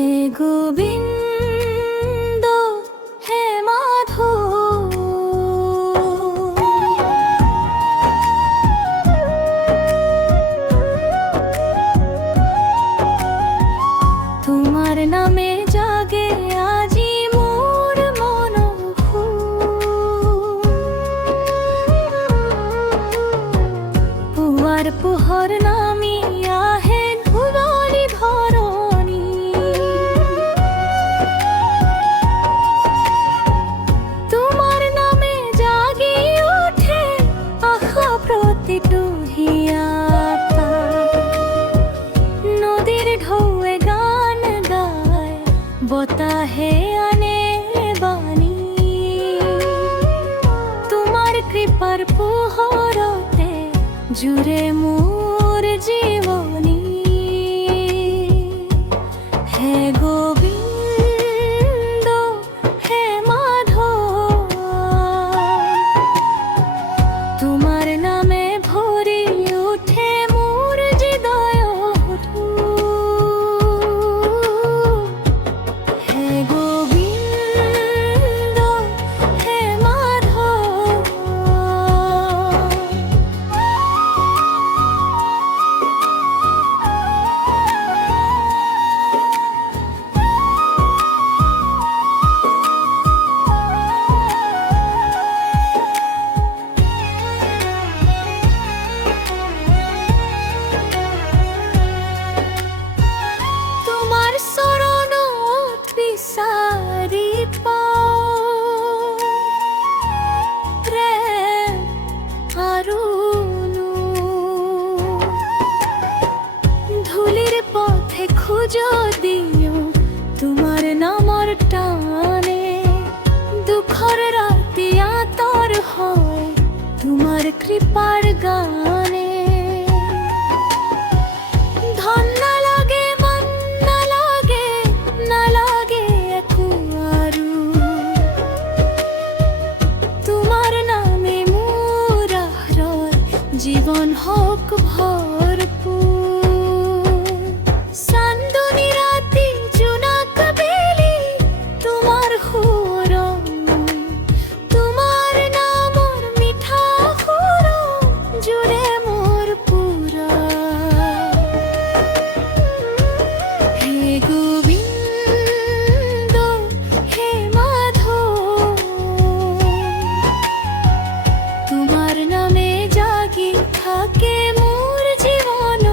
হে গোবিন্দ, হে মাধব, তোমার নামে জাগে আজি মোর মন। পুয়ার পোহর নামিয়া হে ধুবলি ধরণী, তোমার নামে জাগি ওঠে আশা প্রতিটো হিয়া। নদীর ঢৌয়ে গান গায়, বতাহে আনে বাণী, তোমার কৃপার পোহরতে জুড়ে মোর জীবনী। হে গোবিন্দ, হে মাধব, তোমার নামে ভরি উঠে মোর হৃদয়। হে গোবিন্দ, হে মাধব, তোমার শরণ ত্রিসারি পাও, প্রেম আরুনু ধুলির পথে খুঁজো দিও তোমার নামর টানে। দুঃখর রাতি আতর হয় তোমার কৃপার গানে। ধন না লাগে, মন না লাগে, না লাগে কুয়ারু, তোমার নামে মোর আহ্রয় জীবন হোক ভরপুর। চান্দনী রাতি জোনাক বেলি তোমার হুরম, তোমার নামর মিঠা হুরম জুড়ে মোর পুরা। হে গোবিন্দ, হে মাধব, তোমার নামে জাগি থাকে মোর জীবন।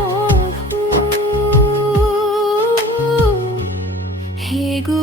হে গো